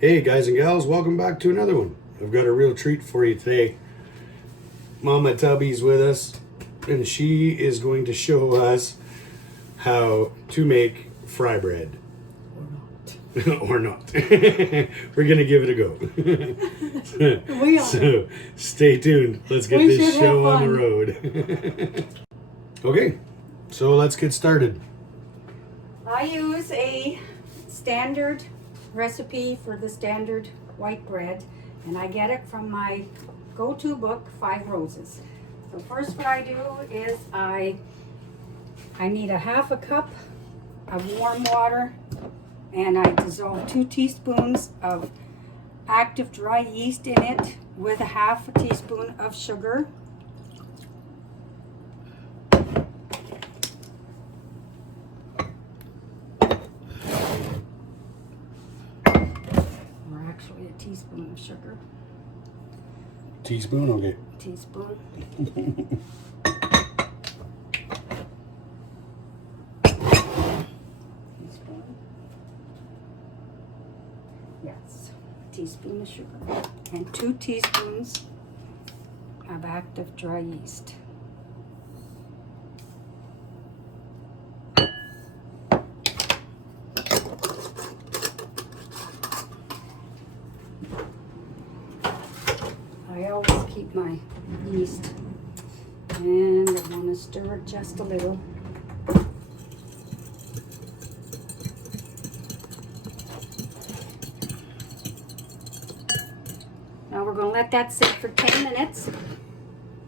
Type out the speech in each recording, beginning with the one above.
Hey guys and gals, welcome back to another one. I've got a real treat for you today. Momma Tubby's with us, and she is going to show us how to make fry bread. Or not. We're gonna give it a go. We are. So stay tuned. Let's get this show on the road. Okay, so let's get started. I use a standard recipe for the standard white bread, and I get it from my go-to book, 5 Roses. So first what I do is I need a half a cup of warm water, and I dissolve 2 teaspoons of active dry yeast in it with a half a teaspoon of sugar. Actually a teaspoon of sugar. Teaspoon, okay. Teaspoon. Teaspoon. Yes, a teaspoon of sugar. And 2 teaspoons of active dry yeast. I always keep my yeast, and I want to stir it just a little. Now we're going to let that sit for 10 minutes,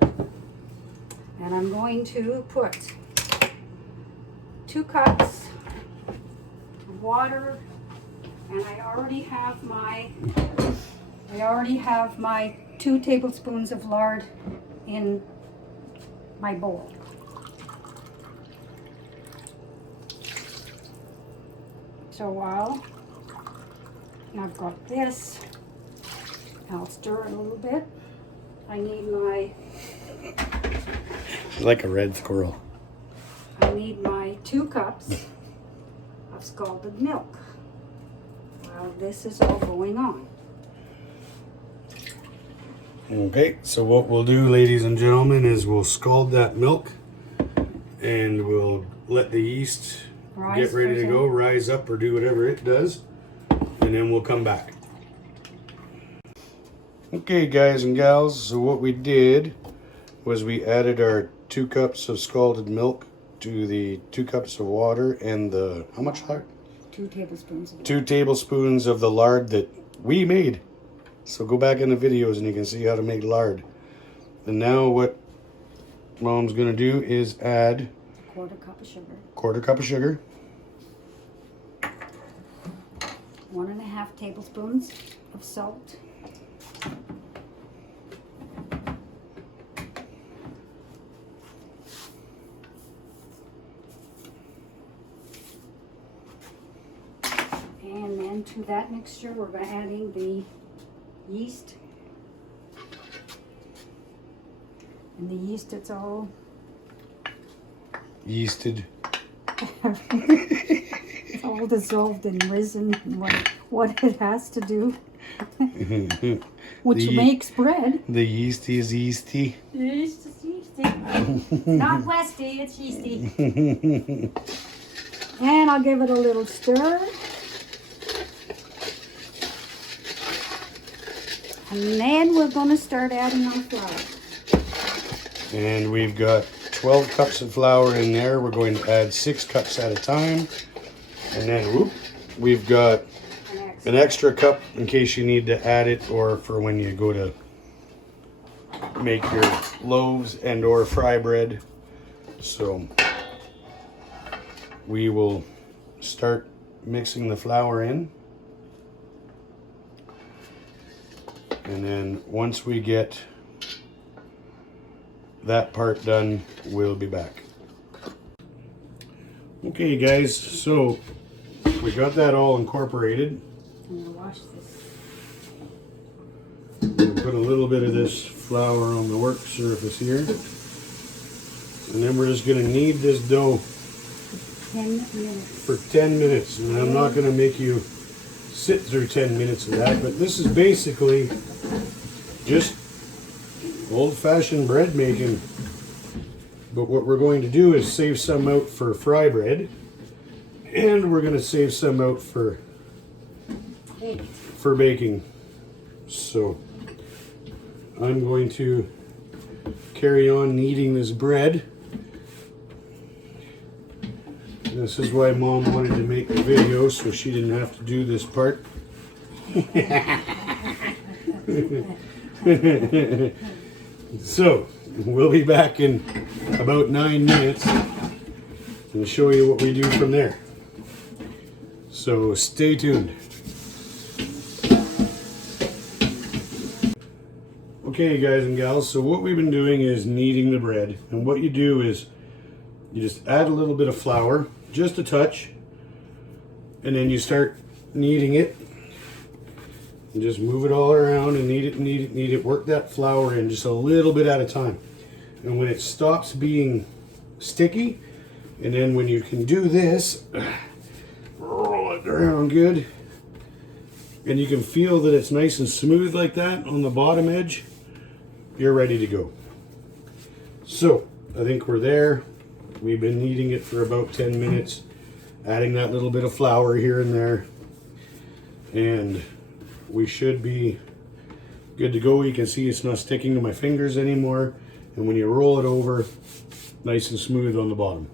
and I'm going to put 2 cups of water, and I already have my 2 tablespoons of lard in my bowl. So while I've got this, I'll stir it a little bit. I need my... She's like a red squirrel. I need my 2 cups of scalded milk while this is all going on. Okay, so what we'll do, ladies and gentlemen, is we'll scald that milk and we'll let the yeast get ready to go, rise up or do whatever it does, and then we'll come back. Okay, guys and gals, so what we did was we added our 2 cups of scalded milk to the 2 cups of water and the, how much lard? 2 tablespoons. 2 tablespoons of the lard that we made. So go back in the videos and you can see how to make lard. And now what Mom's gonna do is add 1/4 cup of sugar. 1/4 cup of sugar. 1.5 tablespoons of salt. And then to that mixture, we're adding the yeast. And the yeast, it's all Yeasted. it's all dissolved and risen, what it has to do, which makes bread. The yeast is yeasty. Yeast is yeasty. Not westy, it's yeasty. And I'll give it a little stir. And then we're going to start adding our flour. And we've got 12 cups of flour in there. We're going to add 6 cups at a time. And then whoop, we've got an extra cup in case you need to add it or for when you go to make your loaves and or fry bread. So we will start mixing the flour in. And then once we get that part done, we'll be back. Okay guys, so we got that all incorporated. I'm gonna wash this. We'll put a little bit of this flour on the work surface here. And then we're just gonna knead this dough 10 minutes. for 10 minutes. And I'm not gonna make you sit through 10 minutes of that, but this is basically just old-fashioned bread making. But what we're going to do is save some out for fry bread, and we're going to save some out for baking. So I'm going to carry on kneading this bread. This is why Mom wanted to make the video, so she didn't have to do this part. So we'll be back in about 9 minutes and show you what we do from there. So stay tuned. Okay guys and gals, so what we've been doing is kneading the bread, and what you do is you just add a little bit of flour, just a touch, and then you start kneading it. And just move it all around and knead it, knead it, knead it. Work that flour in just a little bit at a time. And when it stops being sticky, and then when you can do this, roll it around good, and you can feel that it's nice and smooth like that on the bottom edge, you're ready to go. So I think we're there. We've been kneading it for about 10 minutes, adding that little bit of flour here and there, and we should be good to go. You can see it's not sticking to my fingers anymore, and when you roll it over, nice and smooth on the bottom.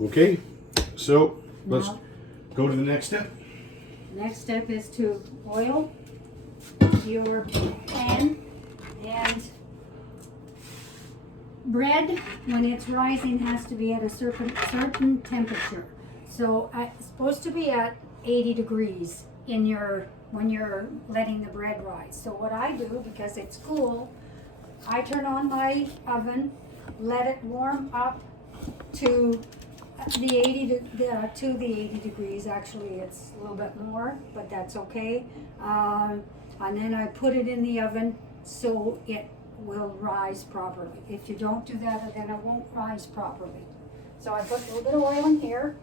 Okay, so let's go to the next step. Next step is to oil your pan, and bread, when it's rising, has to be at a certain temperature. So it's supposed to be at 80 degrees in your when you're letting the bread rise. So what I do, because it's cool, I turn on my oven, let it warm up to the 80 degrees. Actually, it's a little bit more, but that's okay. And then I put it in the oven so it will rise properly. If you don't do that, then it won't rise properly. So I put a little bit of oil in here.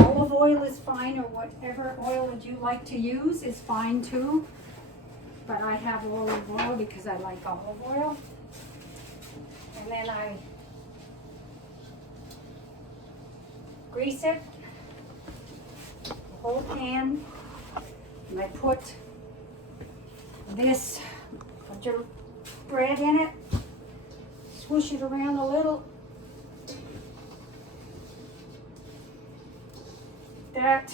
Olive oil is fine, or whatever oil that you like to use is fine too. But I have olive oil because I like olive oil. And then I grease it, the whole pan, and I put your bread in it, swoosh it around a little. That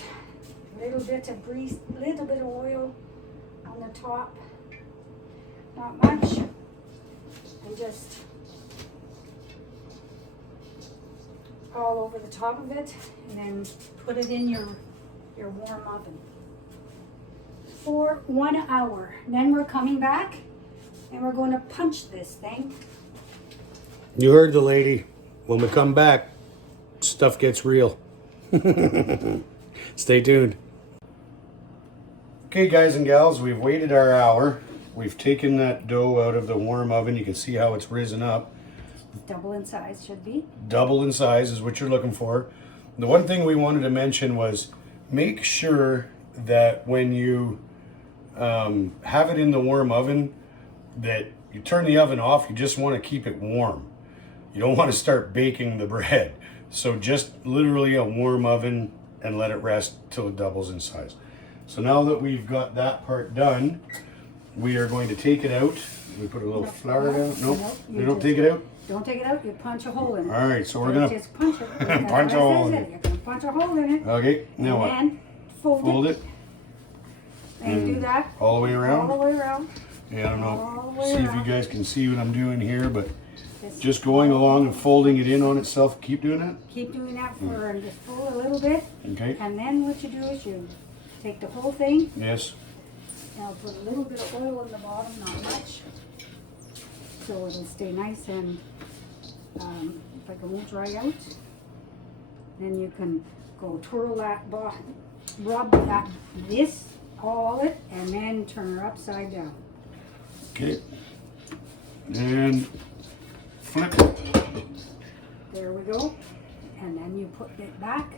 little bit of grease, little bit of oil on the top, not much, and just all over the top of it, and then put it in your warm oven for 1 hour. Then we're coming back and we're going to punch this thing. You heard the lady. When we come back, stuff gets real. Stay tuned. Okay guys and gals, we've waited our hour. We've taken that dough out of the warm oven. You can see how it's risen up. Double in size should be. Double in size is what you're looking for. The one thing we wanted to mention was make sure that when you have it in the warm oven, that you turn the oven off. You just want to keep it warm. You don't want to start baking the bread. So just literally a warm oven and let it rest till it doubles in size. So now that we've got that part done, we are going to take it out. We put a little flour down. Nope, you don't take it out. Don't take it out, you punch a hole in it. All right, so we're gonna just punch it. punch a hole in it. You're gonna punch a hole in it. Okay, now what? And fold it. And do that all the way around. all the way around. Yeah, I don't all the know. way See if you around. guys can see what I'm doing here, but just going along and folding it in on itself. Keep doing that. Keep doing that for and just fold a little bit. Okay. And then what you do is you take the whole thing. Yes. Now put a little bit of oil in the bottom, not much. so it'll stay nice and like it won't dry out. Then you can go twirl that, rub that, all it, and then turn her upside down. Okay. And flip. There we go. And then you put it back.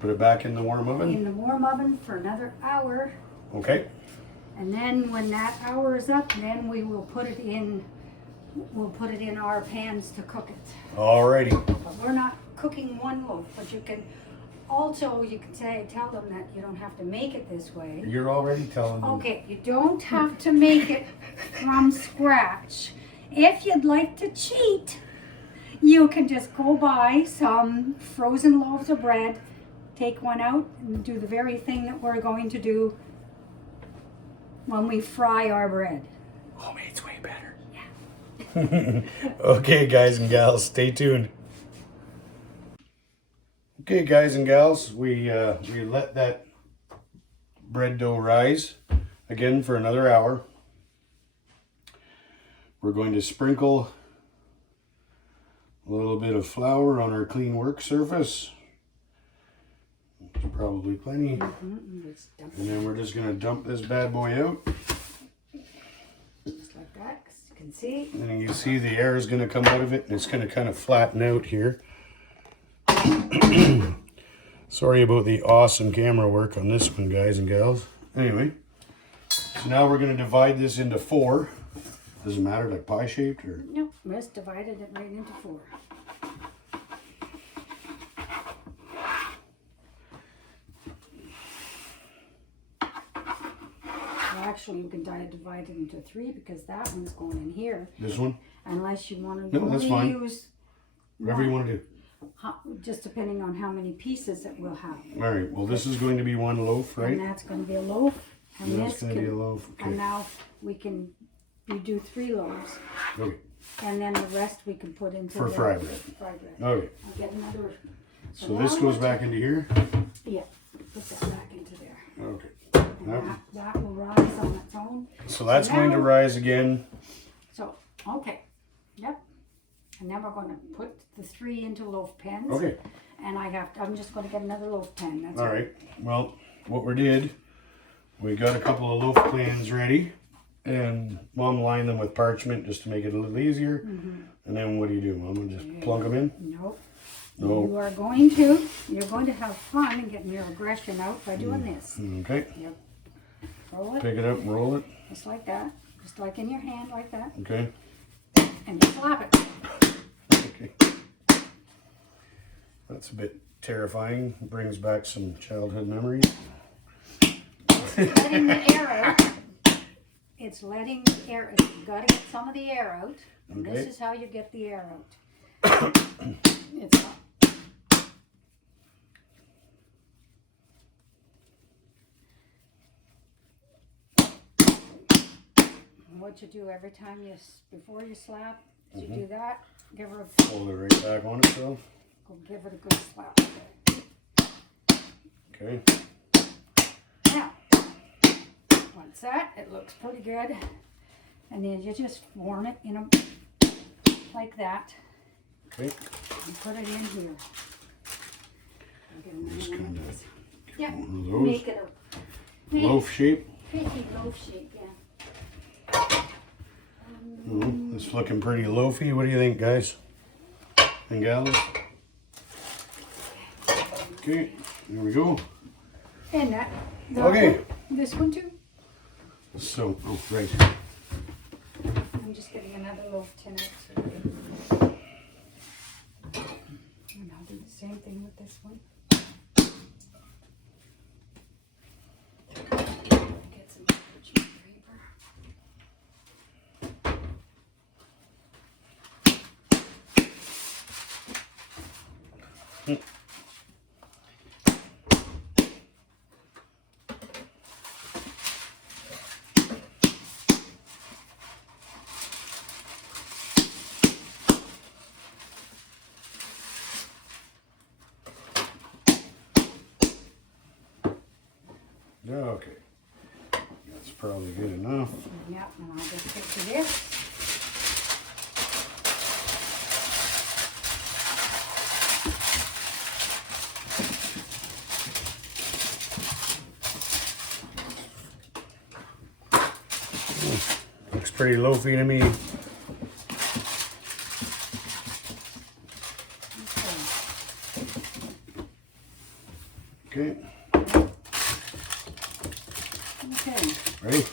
Put it back in the warm oven? In the warm oven for another hour. Okay. And then when that hour is up, then we will put it in, our pans to cook it. Alrighty. But we're not cooking one loaf, but you can also, tell them that you don't have to make it this way. You're already telling them. Okay, you don't have to make it from scratch. If you'd like to cheat, you can just go buy some frozen loaves of bread, take one out, and do the very thing that we're going to do when we fry our bread. Homemade's way better. Yeah. Okay, guys and gals, stay tuned. Okay, guys and gals, we let that bread dough rise again for another hour. We're going to sprinkle a little bit of flour on our clean work surface. Probably plenty. And then we're just going to dump this bad boy out. Just like that, 'cause you can see. And you see the air is going to come out of it, and it's going to kind of flatten out here. Sorry about the awesome camera work on this one, guys and gals. Anyway, so now we're going to divide this into 4. Doesn't matter, like pie shaped or? Nope, just divided it right into 4. Actually, you can divide it into 3 because that one's going in here. This one? Unless you want to No, that's fine. use whatever you want to do. Just depending on how many pieces it will have. All right. Well, this is going to be 1 loaf, right? And that's going to be a loaf. And that's going to be a loaf. Okay. And now we do 3 loaves. Okay. And then the rest we can put into For fry bread. Fry bread. Okay. I'll get another. So this goes back into here? Yeah. Put that back into there. Okay. And that will rise on its own. So that's going to rise again. So, okay. Yep. And then we're going to put the 3 into loaf pans. Okay. And I'm just going to get another loaf pan. That's all right. Well, what we did, we got a couple of loaf pans ready, and Mom lined them with parchment just to make it a little easier. And then what do you do, Mom? Just plunk them in? Nope. No. You're going to have fun and getting your aggression out by doing this. Okay. Yep. Roll it. Pick it up and roll it. Just like that. Just like in your hand, like that. Okay. And just slap it. Okay. That's a bit terrifying. Brings back some childhood memories. Letting the air out. It's letting the air. You've got to get some of the air out. And Okay. this is how you get the air out. It's not. What you do every time before you slap, you do that, give her a, Hold it right back on itself. go give it a good slap. Okay. Now, once that, it looks pretty good. And then you just form it, like that. Okay. And put it in here. Just kind of Yeah, one of those. make it a Loaf shape. pretty loaf shape, yeah. It's looking pretty loafy. What do you think, guys and gals? Okay, there we go. And that. Okay. This one too. So, oh, right. I'm just getting another loaf tin out. And I'll do the same thing with this one. Get some parchment paper. Okay. That's probably good enough. Yep, and I'll just get to this. pretty loafy to me. Okay. Okay. Ready?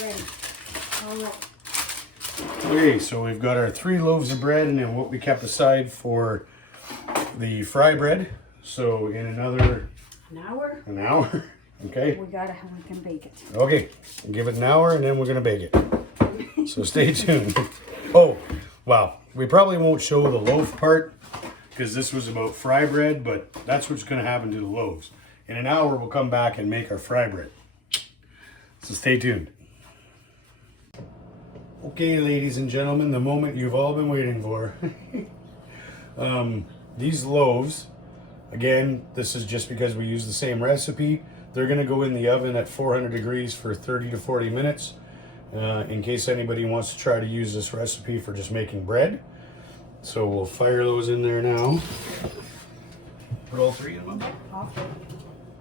Ready. All right. Okay, so we've got our 3 loaves of bread and then what we kept aside for the fry bread. So in another An hour. Okay. We can bake it. Okay, give it an hour and then we're gonna bake it. So stay tuned. Oh, wow. We probably won't show the loaf part because this was about fry bread, but that's what's gonna happen to the loaves. In an hour, we'll come back and make our fry bread. So stay tuned. Okay, ladies and gentlemen, the moment you've all been waiting for. These loaves, again, this is just because we use the same recipe. They're gonna go in the oven at 400 degrees for 30 to 40 minutes. In case anybody wants to try to use this recipe for just making bread. So we'll fire those in there now. Put all 3 in them? Okay.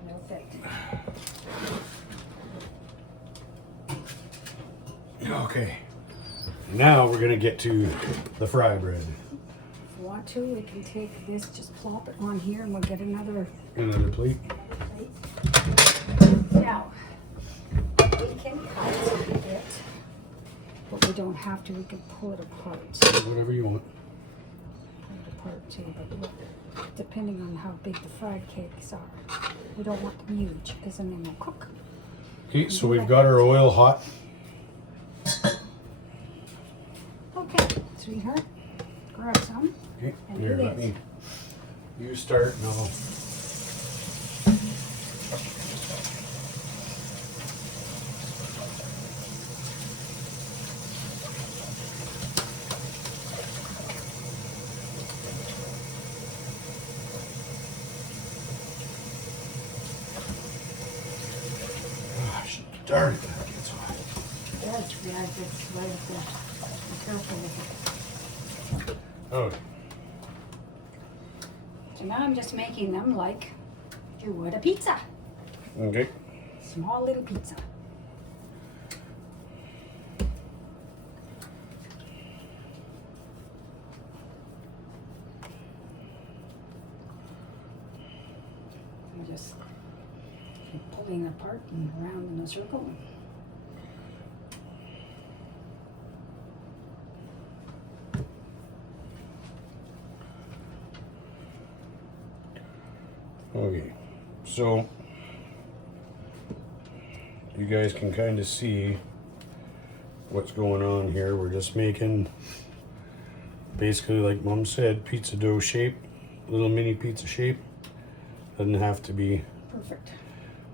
Perfect. Okay. Now we're gonna get to the fry bread. If you want to, we can take this, just plop it on here, and we'll get another Another plate. plate. Now, we can cut it, but we don't have to. We can pull it apart. Whatever you want. Pull it apart too, but look, depending on how big the fried cakes are, we don't want them huge because then they won't cook. Okay, so we've got our oil hot. Okay, sweetheart, grab some. Okay, And here, do let this. me. You start and I'll. Gosh, darn it, that gets hot. Yes, yeah, that's right up there. Be careful with it. Oh, So now I'm just making them like you would a pizza. okay. Small little pizza. I just keep pulling apart and around in a circle. Okay, so you guys can kind of see what's going on here. We're just making basically, like Mom said, pizza dough shape, little mini pizza shape. Doesn't have to be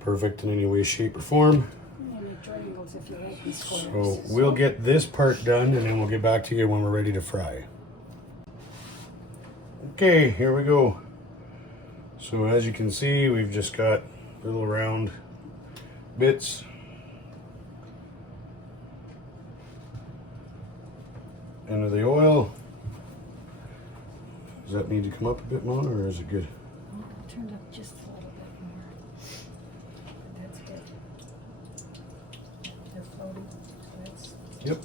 perfect in any way, shape, or form. Maybe triangles if you like, and squares. So we'll get this part done and then we'll get back to you when we're ready to fry. Okay, here we go. So as you can see, we've just got little round bits. Into the oil. Does that need to come up a bit more or is it good? Turned up just a little bit more. That's good. They're floating. So that's Yep,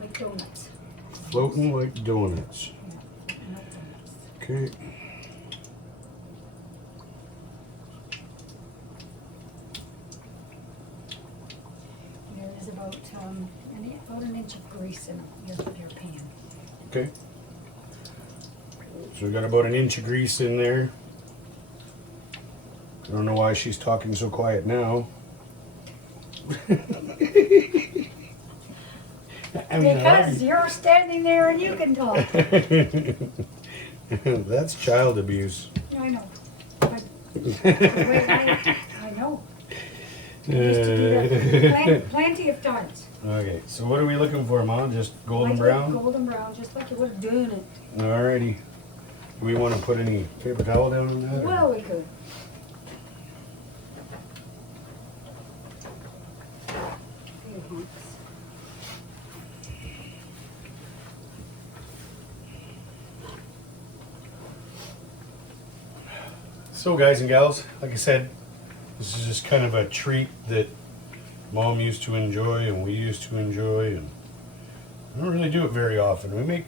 like donuts. floating like donuts. Yeah, no donuts. Okay. There is about an inch of grease in your pan. Okay. So we got about an inch of grease in there. I don't know why she's talking so quiet now. I mean, Because you're standing there and you can talk. that's child abuse. I know. I know. I used to do that plenty of times. Okay, so what are we looking for, Mom? Just golden Like brown? Golden brown, just like you would have done it. Alrighty. Do we want to put any paper towel down on that? or- Well, we could. Few hunks. So guys and gals, like I said, this is just kind of a treat that Mom used to enjoy and we used to enjoy, and I don't really do it very often. We make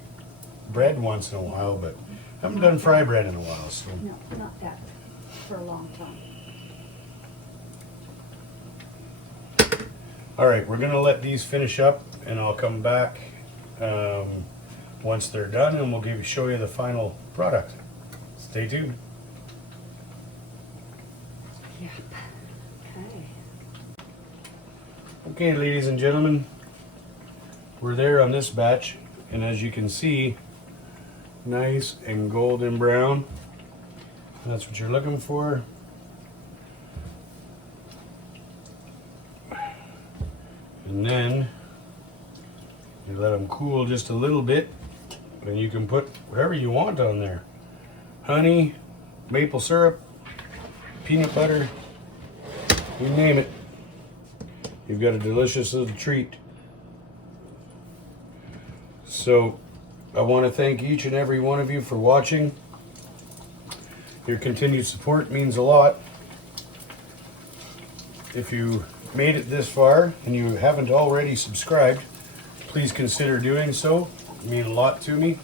bread once in a while, but I haven't done fry bread in a while, so. No, not that for a long time. All right, we're gonna let these finish up and I'll come back once they're done and we'll show you the final product. Stay tuned. Yep. Okay. Okay, ladies and gentlemen, we're there on this batch, and as you can see, nice and golden brown. That's what you're looking for. And then you let them cool just a little bit, and you can put whatever you want on there. Honey, maple syrup, peanut butter, you name it. You've got a delicious little treat. So I want to thank each and every one of you for watching. Your continued support means a lot. If you made it this far and you haven't already subscribed, please consider doing so. It means a lot to me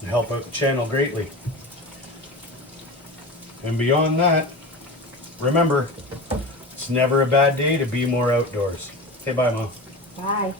and help out the channel greatly. And beyond that, remember, it's never a bad day to be more outdoors. Say bye, Mom. Bye.